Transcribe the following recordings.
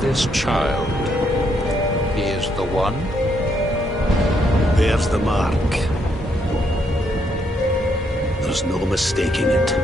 This child, he is the one? There's the mark. There's no mistaking it.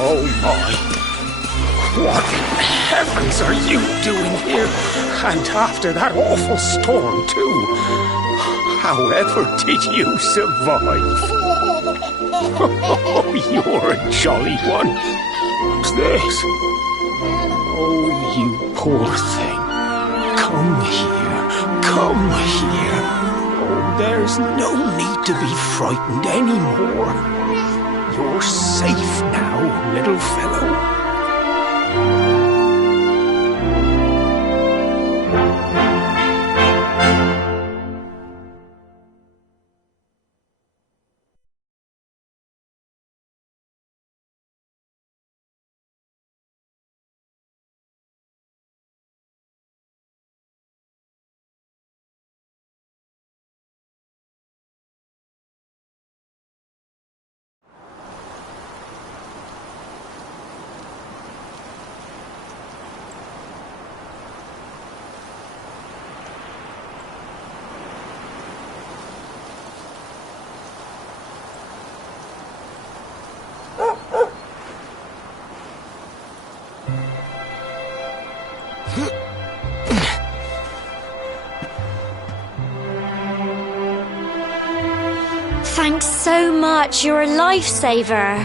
Oh my! What in heavens are you doing here? And after that awful storm, too. However did you survive? Oh, you're a jolly one. What's this? Oh, you poor thing. Come here. Come here. Oh, there's no need to be frightened anymore. You're safe now, little fellow. Thanks so much, you're a lifesaver.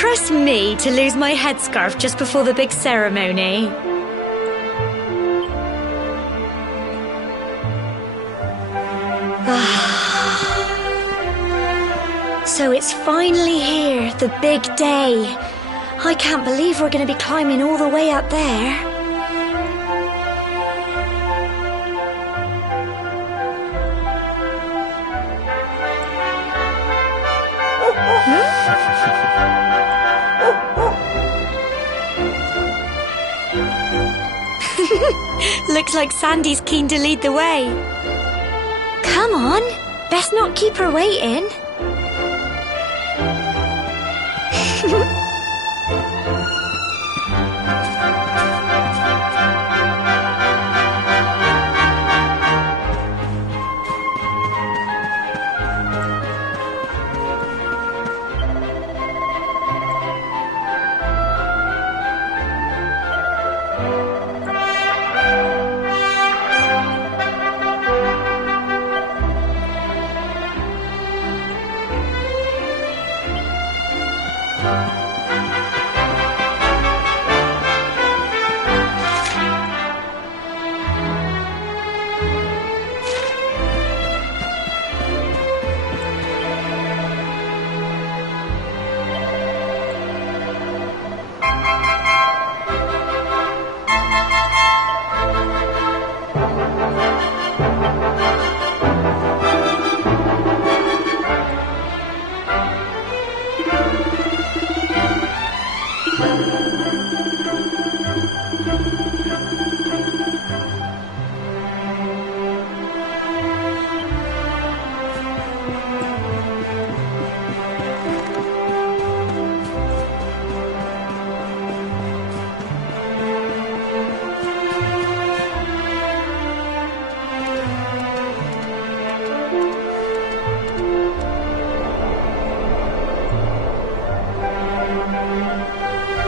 trust me to lose my headscarf just before the big ceremony? So it's finally here, the big day. I can't believe we're going to be climbing all the way up there. Looks like Sandy's keen to lead the way. Come on, best not keep her waiting.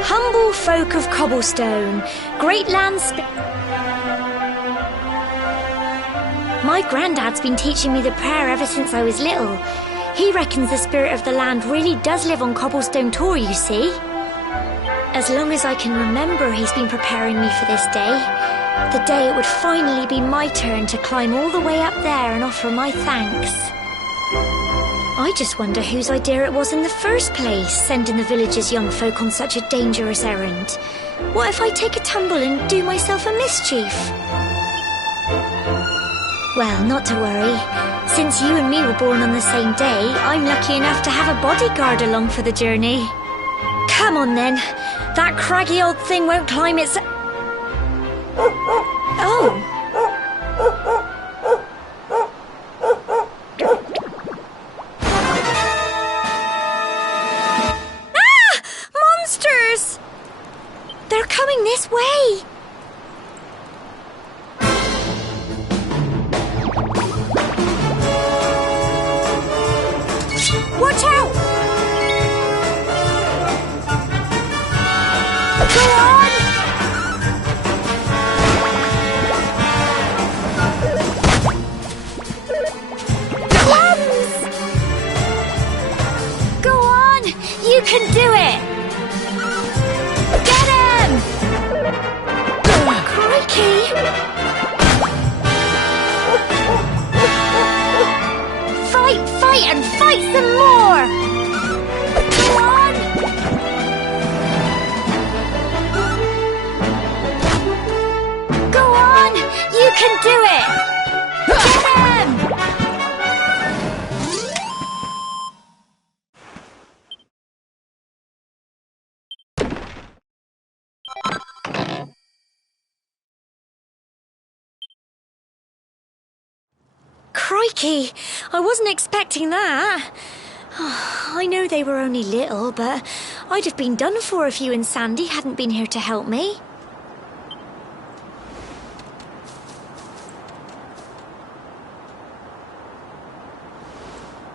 Humble folk of Cobblestone, great lands. My granddad's been teaching me the prayer ever since I was little. He reckons the spirit of the land really does live on Cobblestone Tor, you see. As long as I can remember, he's been preparing me for this day. The day it would finally be my turn to climb all the way up there and offer my thanks. I just wonder whose idea it was in the first place, sending the village's young folk on such a dangerous errand. What if I take a tumble and do myself a mischief? Well, not to worry. Since you and me were born on the same day, I'm lucky enough to have a bodyguard along for the journey. Come on then. That craggy old thing won't climb its... Oh! They're coming this way! Watch out! Go on! Plums! Go on! You can do it! Fight and fight some more! Go on! Go on! You can do it! Get him! Crikey! I wasn't expecting that. I know they were only little, but I'd have been done for if you and Sandy hadn't been here to help me.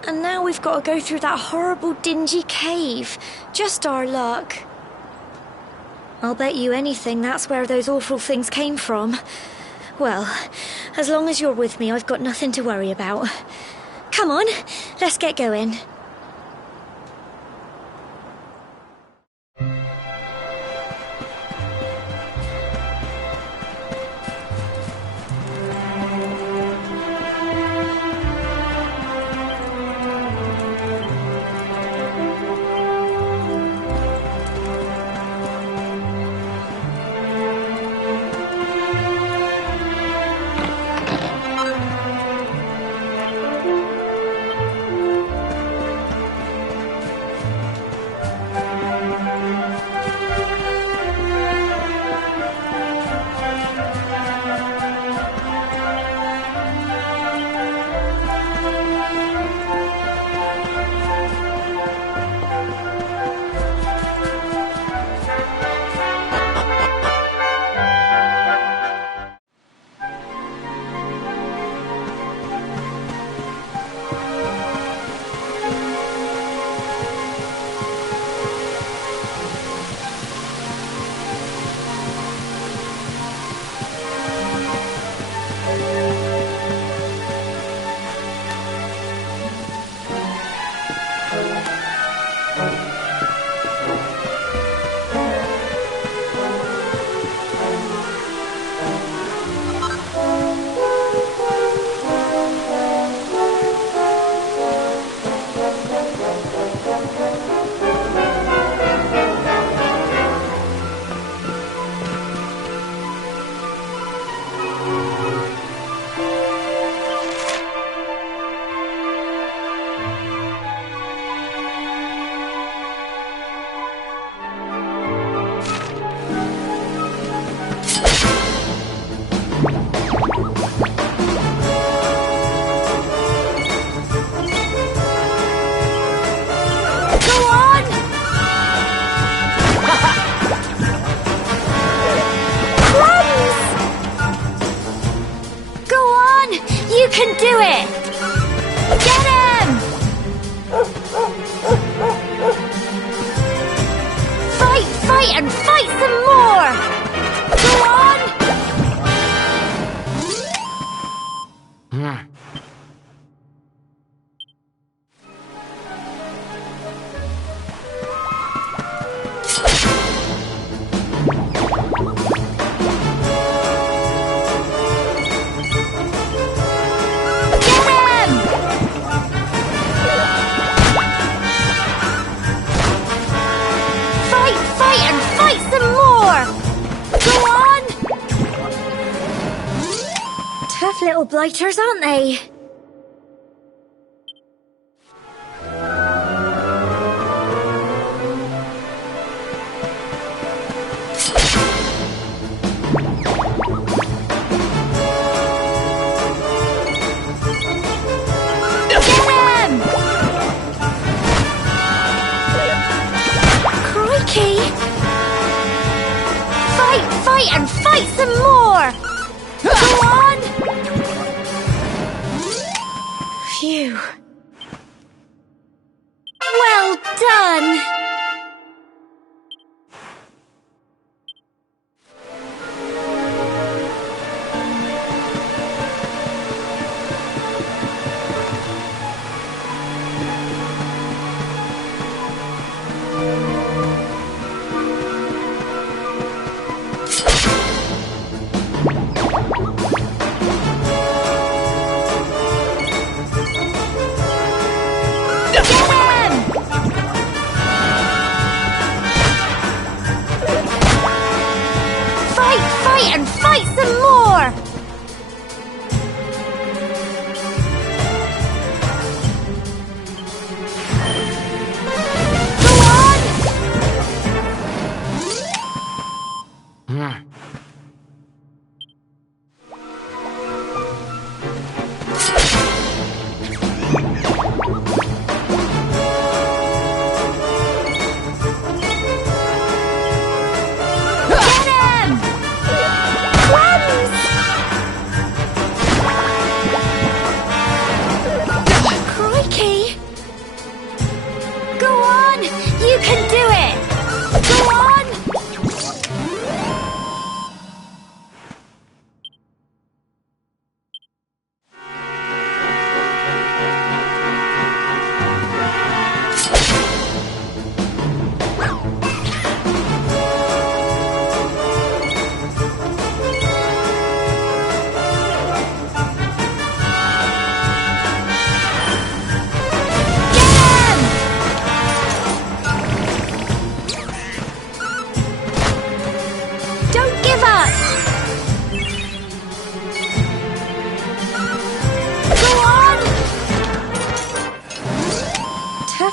And now we've got to go through that horrible dingy cave. Just our luck. I'll bet you anything that's where those awful things came from. Well, as long as you're with me, I've got nothing to worry about. Come on, let's get going. You can do it! Get him! Fight and fight some more! Go on! Little blighters, aren't they? Get him! Crikey! Fight and fight some more! Go on! Phew. Well done! And fight some more! Go on! You can do it! Go on!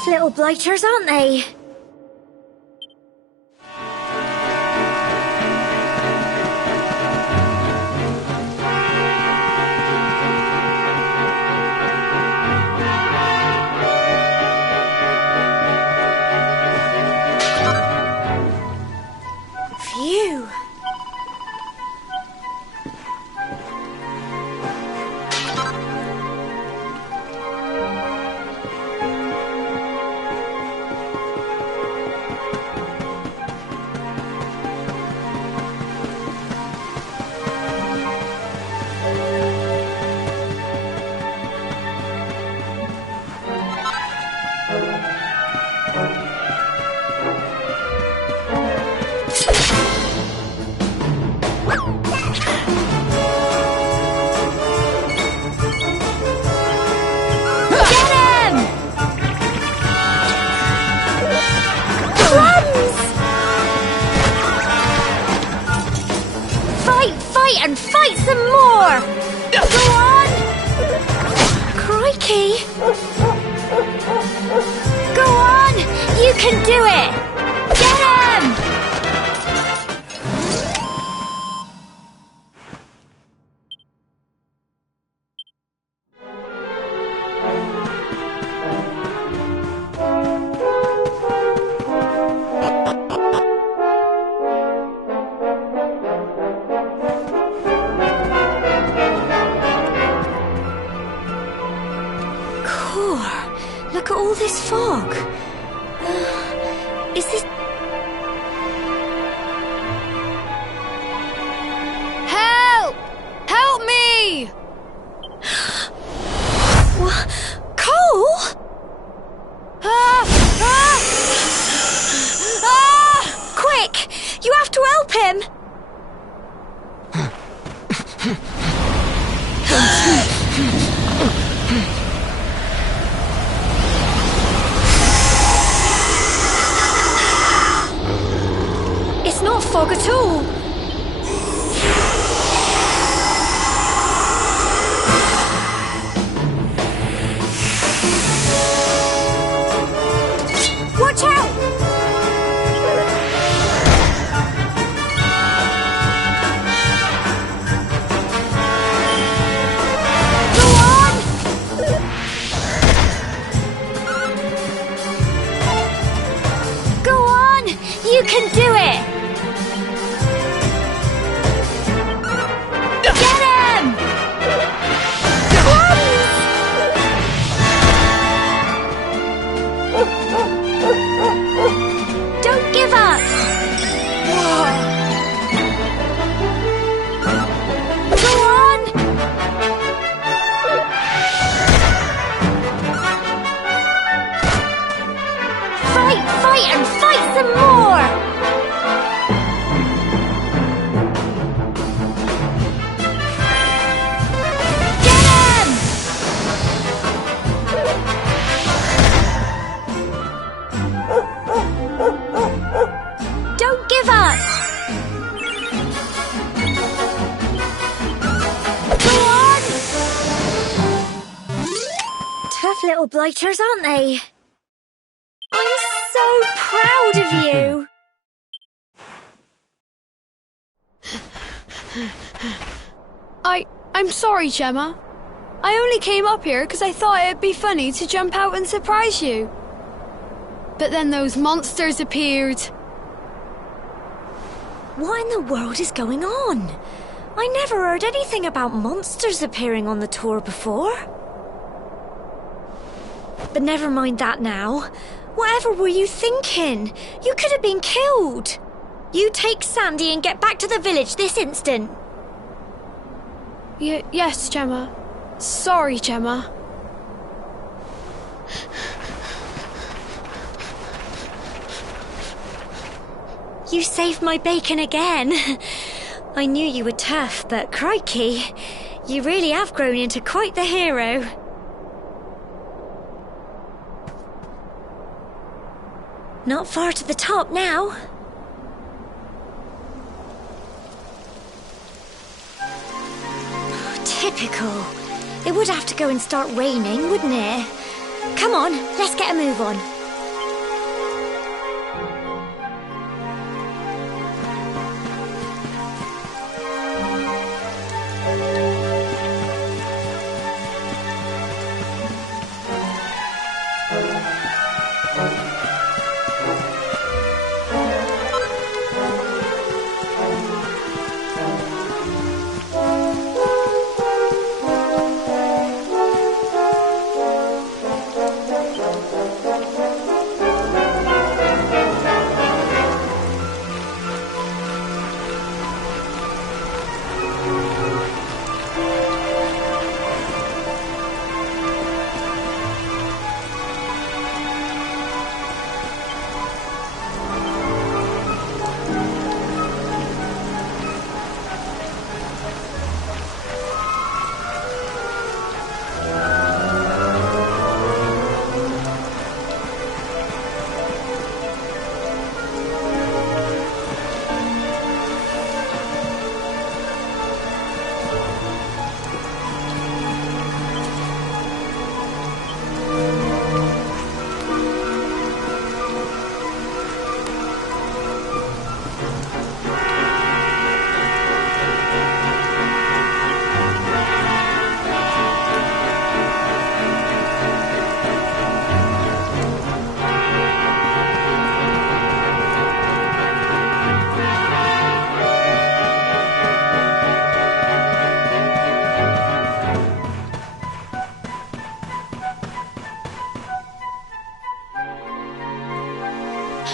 Little blighters, aren't they? Phew. And fight some more! Go on! Crikey! Go on! You can do it! Get him! Look at all this fog. Is this... Help! Help me! What? Cole? Quick! You have to help him! It's not fog at all. Watch out! Go on! Go on! You can do it! And fight some more! Get him! Don't give up! Go on! Tough little blighters, aren't they? I'm so proud of you! I'm sorry, Gemma. I only came up here because I thought it'd be funny to jump out and surprise you. But then those monsters appeared. What in the world is going on? I never heard anything about monsters appearing on the tour before. But never mind that now. Whatever were you thinking? You could have been killed. You take Sandy and get back to the village this instant. Yes, Gemma. Sorry, Gemma. You saved my bacon again. I knew you were tough, but crikey, you really have grown into quite the hero. Not far to the top now. Typical. It would have to go and start raining, wouldn't it? Come on, let's get a move on.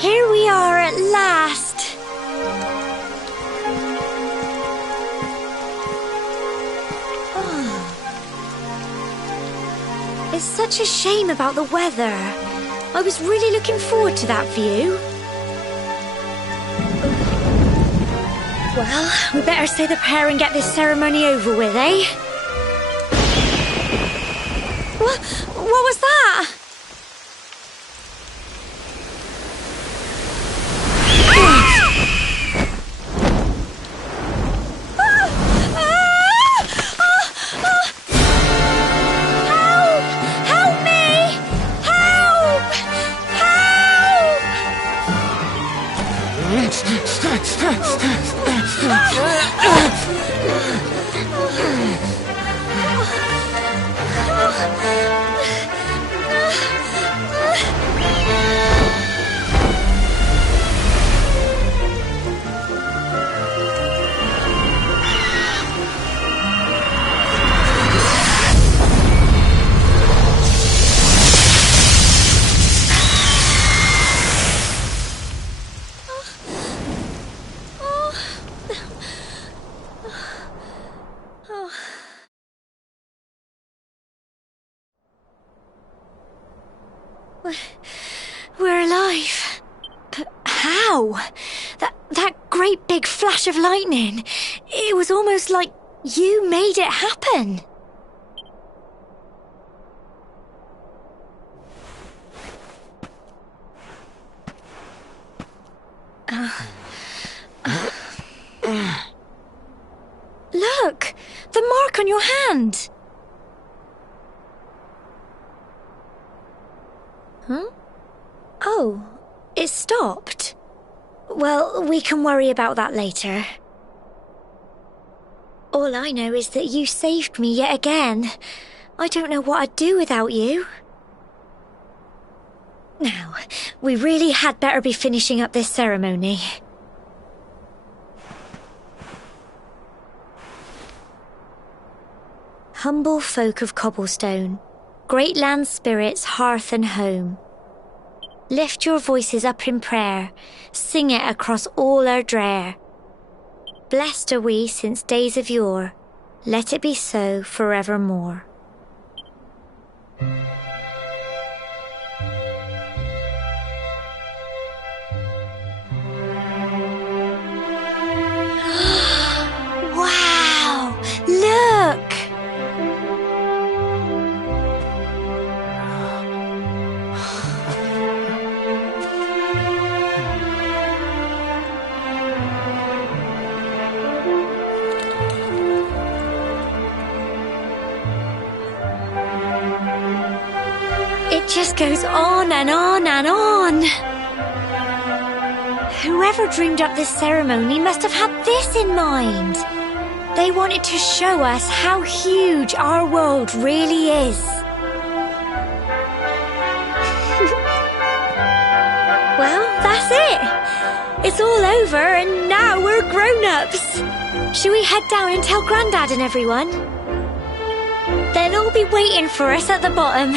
Here we are at last. Oh. It's such a shame about the weather. I was really looking forward to that view. Well, we better say the prayer and get this ceremony over with, eh? What was that? We're alive. But how? That great big flash of lightning. It was almost like you made it happen. Look! The mark on your hand! Huh? Oh, it stopped. Well, we can worry about that later. All I know is that you saved me yet again. I don't know what I'd do without you. Now, we really had better be finishing up this ceremony. Humble folk of Cobblestone, great land spirits, hearth and home. Lift your voices up in prayer, sing it across all Erdrea. Blessed are we since days of yore, let it be so forevermore. Wow! Look! It just goes on and on and on. Whoever dreamed up this ceremony must have had this in mind. They wanted to show us how huge our world really is. Well, that's it. It's all over and now we're grown-ups. Shall we head down and tell Grandad and everyone? They'll all be waiting for us at the bottom.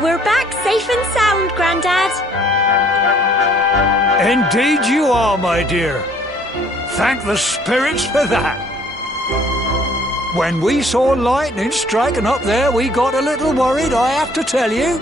We're back safe and sound, Grandad. Indeed you are, my dear. Thank the spirits for that. When we saw lightning striking up there, we got a little worried, I have to tell you.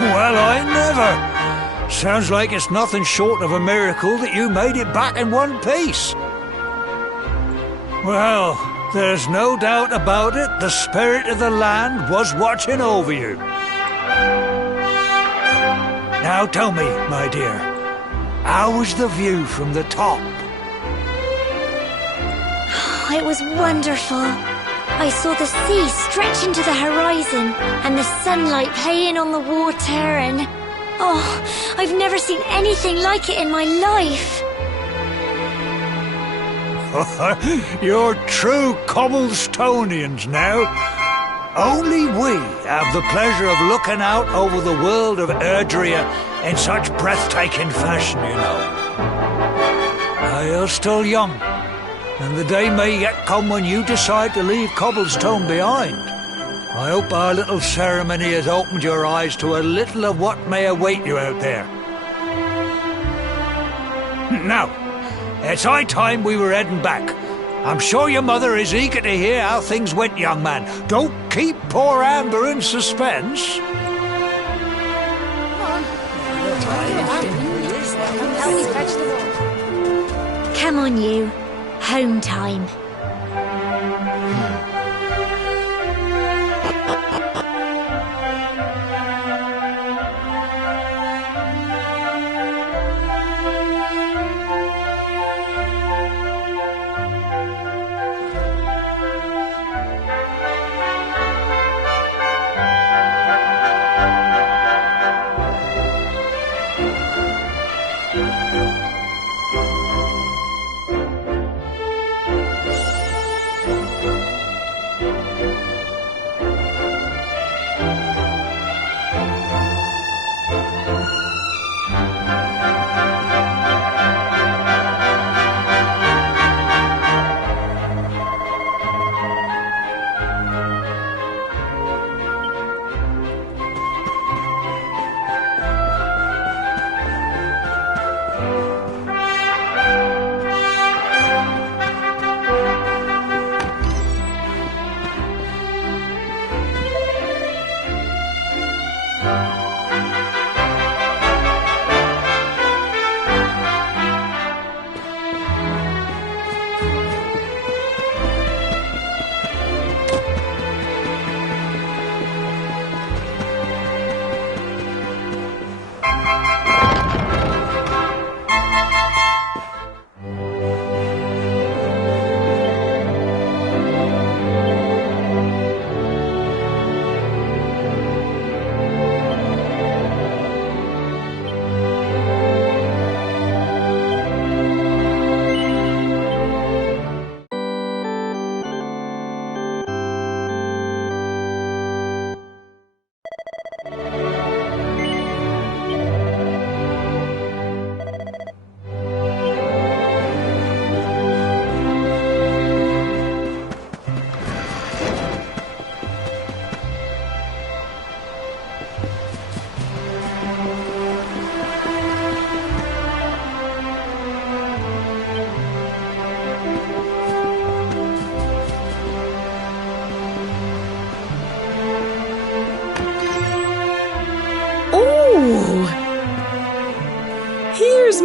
Well, I never. Sounds like it's nothing short of a miracle that you made it back in one piece. Well, there's no doubt about it, the spirit of the land was watching over you. Now tell me, my dear, how was the view from the top? It was wonderful. I saw the sea stretch into the horizon and the sunlight playing on the water and... Oh, I've never seen anything like it in my life. You're true Cobblestonians now. Only we have the pleasure of looking out over the world of Erdrea in such breathtaking fashion, you know. You're still young, and the day may yet come when you decide to leave Cobblestone behind. I hope our little ceremony has opened your eyes to a little of what may await you out there. Now, it's high time we were heading back. I'm sure your mother is eager to hear how things went, young man. Don't keep poor Amber in suspense. Come on, you. Home time.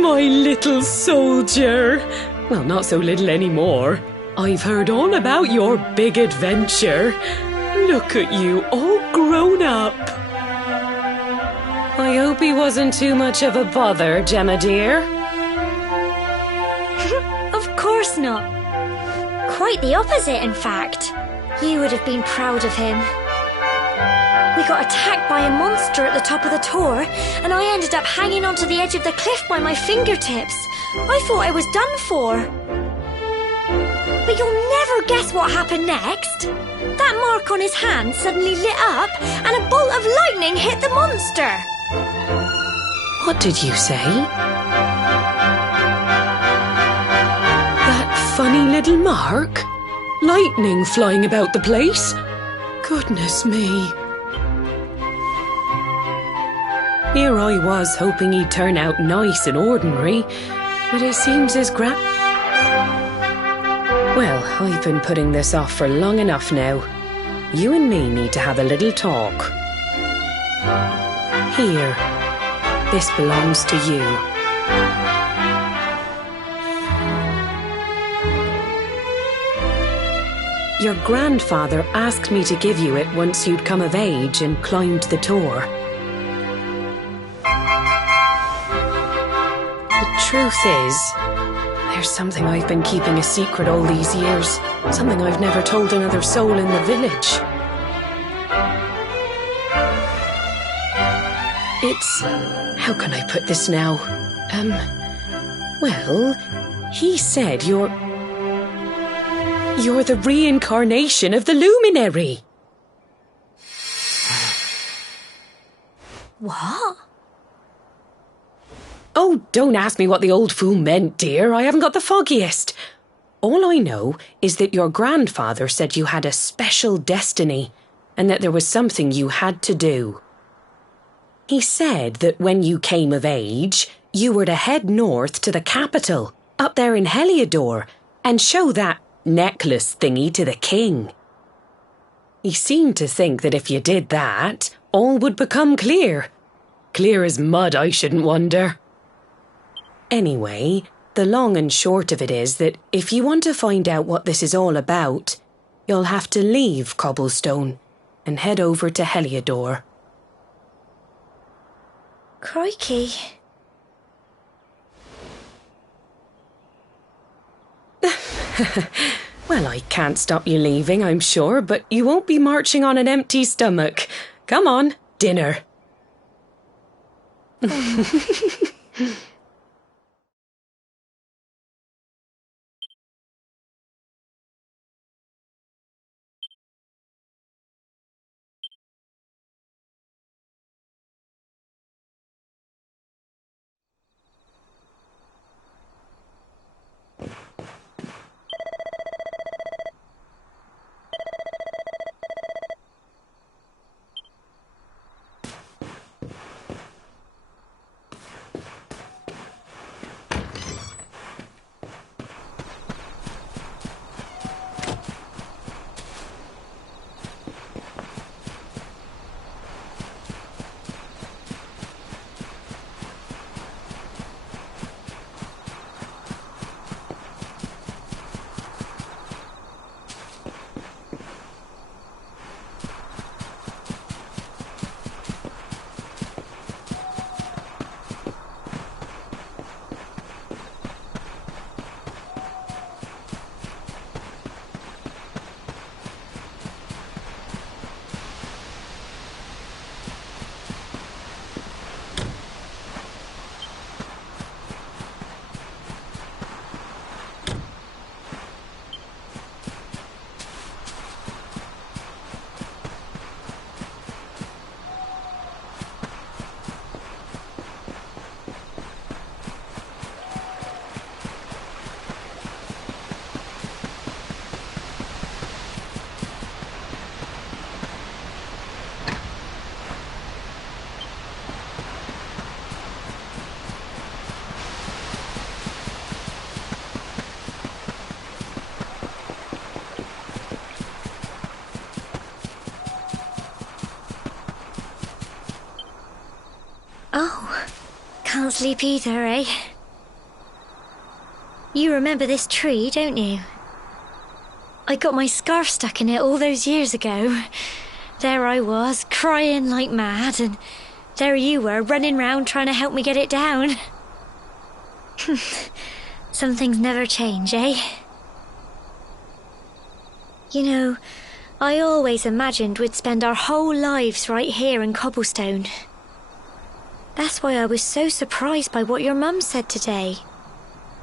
My little soldier. Well, not so little anymore. I've heard all about your big adventure. Look at you, all grown up. I hope he wasn't too much of a bother, Gemma dear. Of course not. Quite the opposite, in fact. You would have been proud of him. We got attacked by a monster at the top of the tor, and I ended up hanging onto the edge of the cliff by my fingertips. I thought I was done for. But you'll never guess what happened next. That mark on his hand suddenly lit up, and a bolt of lightning hit the monster. What did you say? funny little mark? Lightning flying about the place? Goodness me. Here I was hoping he'd turn out nice and ordinary, but it seems his Well, I've been putting this off for long enough now. You and me need to have a little talk. Here. This belongs to you. Your grandfather asked me to give you it once you'd come of age and climbed the Tor. The truth is, there's something I've been keeping a secret all these years. Something I've never told another soul in the village. It's... how can I put this now? Well, he said you're the reincarnation of the Luminary. What? Oh, don't ask me what the old fool meant, dear. I haven't got the foggiest. All I know is that your grandfather said you had a special destiny and that there was something you had to do. He said that when you came of age, you were to head north to the capital, up there in Heliodor, and show that necklace thingy to the king. He seemed to think that if you did that, all would become clear. Clear as mud, I shouldn't wonder. Anyway, the long and short of it is that if you want to find out what this is all about, you'll have to leave Cobblestone and head over to Heliodor. Crikey. Well, I can't stop you leaving, I'm sure, but you won't be marching on an empty stomach. Come on, dinner. Oh, can't sleep either, eh? You remember this tree, don't you? I got my scarf stuck in it all those years ago. There I was, crying like mad, and there you were, running round trying to help me get it down. Some things never change, eh? You know, I always imagined we'd spend our whole lives right here in Cobblestone. That's why I was so surprised by what your mum said today.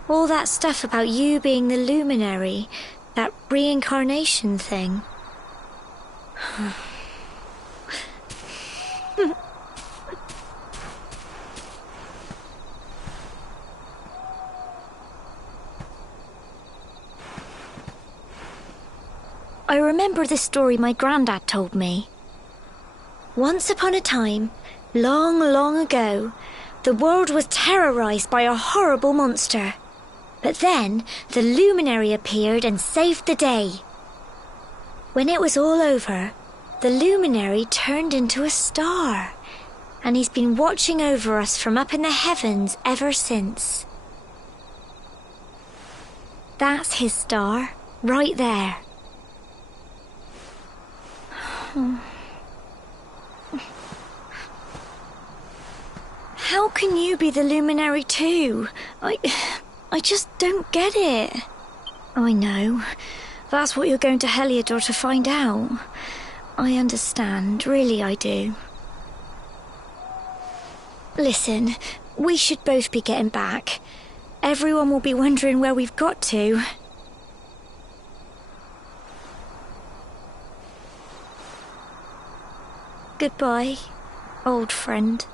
All that stuff about you being the Luminary, that reincarnation thing. I remember the story my granddad told me. Once upon a time, long, long ago, the world was terrorized by a horrible monster. But then the Luminary appeared and saved the day. When it was all over, the Luminary turned into a star, and he's been watching over us from up in the heavens ever since. That's his star, right there. How can you be the Luminary too? I just don't get it. I know. That's what you're going to Heliodor to find out. I understand, really I do. Listen, we should both be getting back. Everyone will be wondering where we've got to. Goodbye, old friend.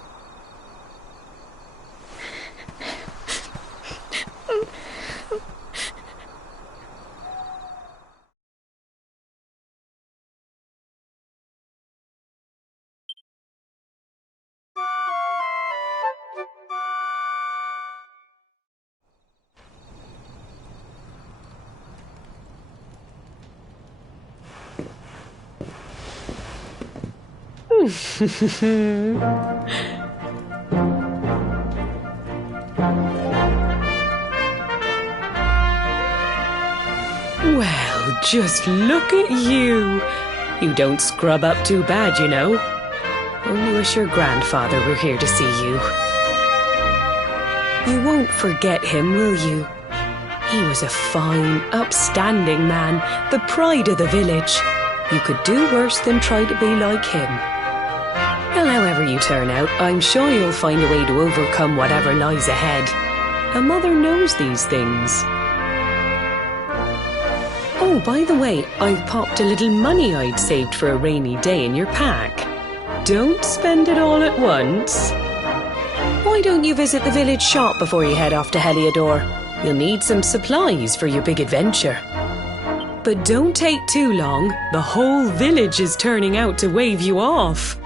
Well, just look at you. You don't scrub up too bad, you know. Only wish your grandfather were here to see you. You won't forget him, will you? He was a fine, upstanding man, the pride of the village. You could do worse than try to be like him. Well, however you turn out, I'm sure you'll find a way to overcome whatever lies ahead. A mother knows these things. Oh, by the way, I've popped a little money I'd saved for a rainy day in your pack. Don't spend it all at once. Why don't you visit the village shop before you head off to Heliodor? You'll need some supplies for your big adventure. But don't take too long. The whole village is turning out to wave you off.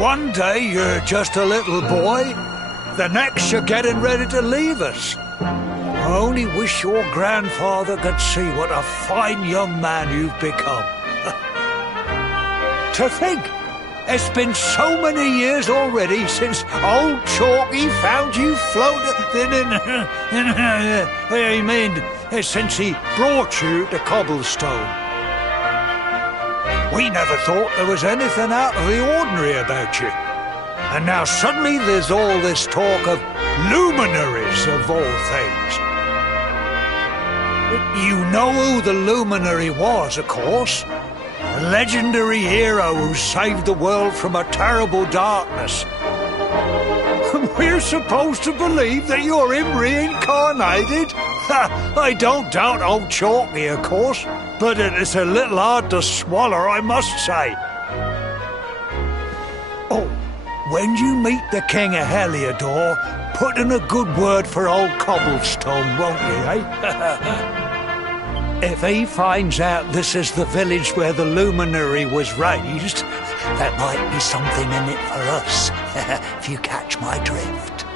One day you're just a little boy, the next you're getting ready to leave us. I only wish your grandfather could see what a fine young man you've become. To think, it's been so many years already since old Chalky found you floating since he brought you to Cobblestone. We never thought there was anything out of the ordinary about you. And now suddenly there's all this talk of luminaries of all things. You know who the Luminary was, of course. A legendary hero who saved the world from a terrible darkness. We're supposed to believe that you're him reincarnated? I don't doubt old Chalky, of course, but it's a little hard to swallow, I must say. Oh, when you meet the King of Heliodor, put in a good word for old Cobblestone, won't you, eh? If he finds out this is the village where the Luminary was raised, there might be something in it for us, if you catch my drift.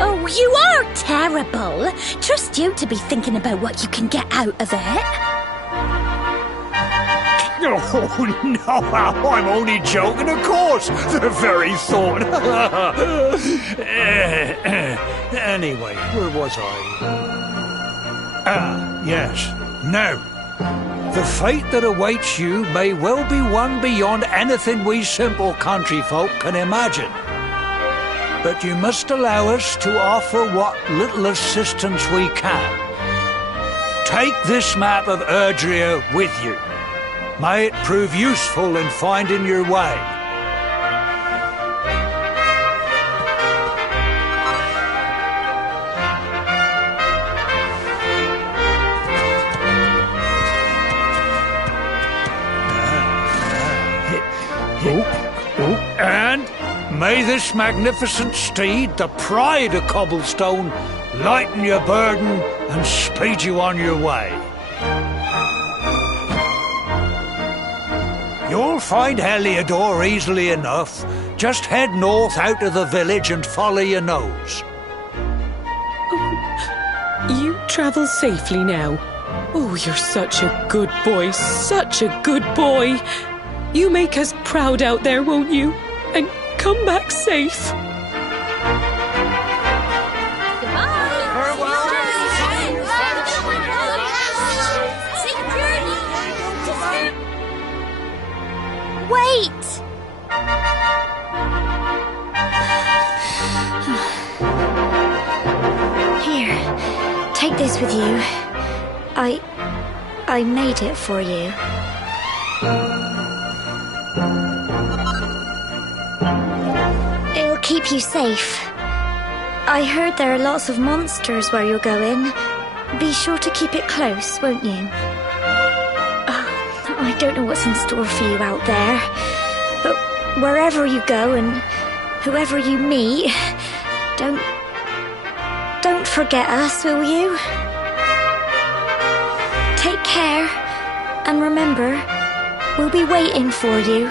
Oh, you are terrible. Trust you to be thinking about what you can get out of it. Oh, no, I'm only joking, of course. The very thought. Anyway, where was I? Yes. Now, the fate that awaits you may well be one beyond anything we simple country folk can imagine. But you must allow us to offer what little assistance we can. Take this map of Erdrea with you. May it prove useful in finding your way. And may this magnificent steed, the pride of Cobblestone, lighten your burden and speed you on your way. You'll find Heliodor easily enough. Just head north out of the village and follow your nose. Oh, you travel safely now. Oh, you're such a good boy, such a good boy. You make us proud out there, won't you? And come back safe. Wait! Here, take this with you. I made it for you. It'll keep you safe. I heard there are lots of monsters where you're going. Be sure to keep it close, won't you? I don't know what's in store for you out there, but wherever you go and whoever you meet, don't forget us, will you? Take care, and remember, we'll be waiting for you.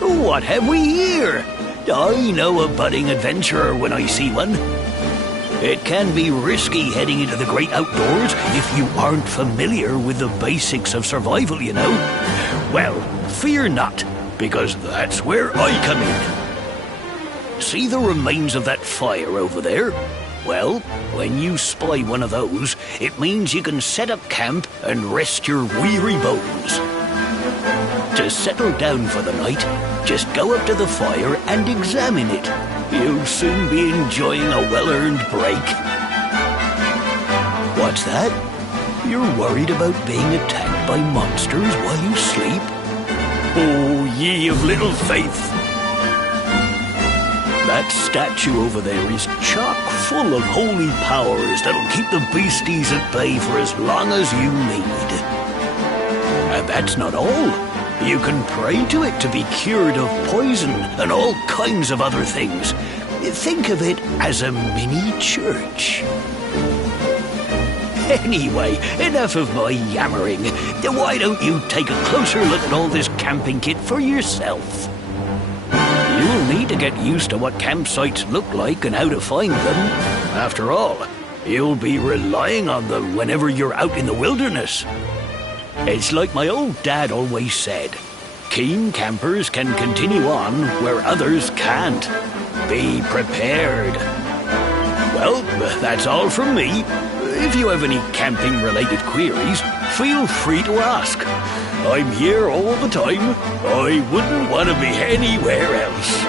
Oh, what have we here? I know a budding adventurer when I see one. It can be risky heading into the great outdoors if you aren't familiar with the basics of survival, you know. Well, fear not, because that's where I come in. See the remains of that fire over there? Well, when you spy one of those, it means you can set up camp and rest your weary bones. To settle down for the night, just go up to the fire and examine it. You'll soon be enjoying a well-earned break. What's that? You're worried about being attacked by monsters while you sleep? Oh, ye of little faith! That statue over there is chock full of holy powers that'll keep the beasties at bay for as long as you need. And that's not all. You can pray to it to be cured of poison and all kinds of other things. Think of it as a mini church. Anyway, enough of my yammering. Why don't you take a closer look at all this camping kit for yourself? You'll need to get used to what campsites look like and how to find them. After all, you'll be relying on them whenever you're out in the wilderness. It's like my old dad always said, keen campers can continue on where others can't. Be prepared. Well, that's all from me. If you have any camping-related queries, feel free to ask. I'm here all the time. I wouldn't want to be anywhere else.